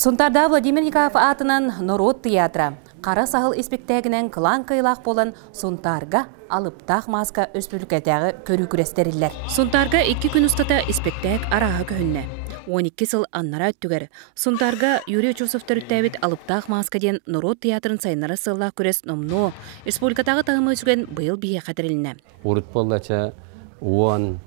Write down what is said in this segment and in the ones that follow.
Сунтарда Владимир Николаев атынан Народ театры. Қара сағыл испектәгінен қылан қайлақ болан Сунтарға алыптақ маска өспілікәтәгі көрі күрестерілер. Сунтарға 2 күн ұстата испектәг араға көхінне. 12 сыл аннара өттігер. Сунтарға Юрий Чусов түріттәбет алыптақ маска ден Народ театрын сайнары сыллақ көрес номно. Республикатағы тағымы өсіген бұйыл бие қатырыліне. Урыт болдача уон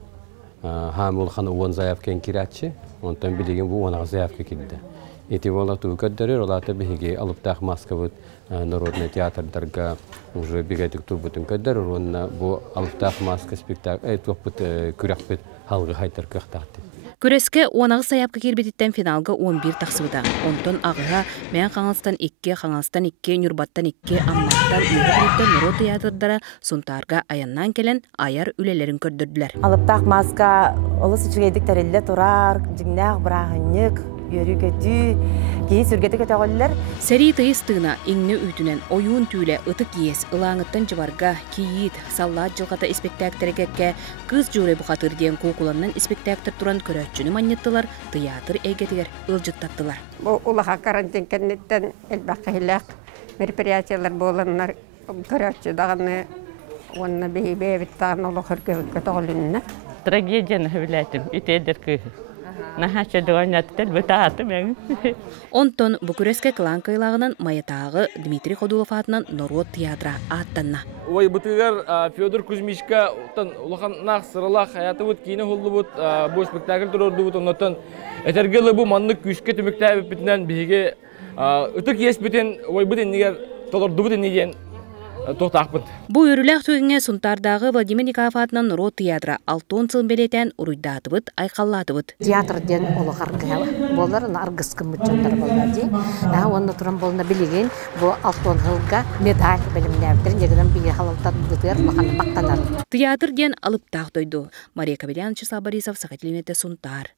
хамулхан уон заявкен киратчы. Онтан білеген бұл онаға заявка келді. Эти волоты укаддары ролата беги алыптах маскавыт народный театрдарга уже бегатик турбутун каддар ронна бу алыптах маска спектакль топут күрәкпет халгы хайтар кыхтакты. Күреске онагы саяпка кирбетиттен финалга 11 тақсыбыда. Онтон агыга мен қаңылстан 2, қаңылстан 2, Нюрбаттан 2, Амматтан 2 Народ театрдара Сунтарға аяннан келен аяр үлелерін көрдірділер. Алыптах маска олыс үчігейдік тәрелі тұрар, жигнақ бірағынық, Йөрүгөтү кейс үргеті көтөголлер. Сәри тыйыстыгына иңне үйтүнен ойуун түүле ытык ес ылаңыттан жыбарга кийит саллаат жылгата спектакльтерге кыз журе бухатыр ден кукуланнан спектакль туран көрөтчүнү маннеттылар театр эгетигер ылжыттаттылар. Бу улаха карантин кеннеттен элбакылак мероприятиялар боланнар көрөтчү даганы онна бейбет тагын улахыр көтөголүннө. Трагедияны хөвләтим үтедер ки. Нахача дуанаттар бутаты мен. Онтон Букуреске кылан кыйлагынан маятагы Дмитрий Ходулов атынан Народ театра аттанна. Ой бутыгар Федор Кузьмичка тон улаханнак сырылак хаяты бут кине холлу бут бу спектакль турду бут онтон этергеле бу маннык күшкө төмөктәп битнен биге үтүк ес битен ой бутен нигер толорду бутен неген тоқтақпын. Бу өрүләк төгіңе Сунтардағы Владимир Николаев атынан Народ театра 6 сыл белетен уруйдатыбыт, айқаллатыбыт. Театрден олығар кыяла. Боларын аргыскын мүтчөндар болады. Онда туран болына билеген бу 6 жылга медаль белимнәбдер, негеден бие халалтат дутер маханы бактанар. Театрден алып тақ дойду. Мария Кабелянчы Сабарисов, Сахатлимете Сунтар.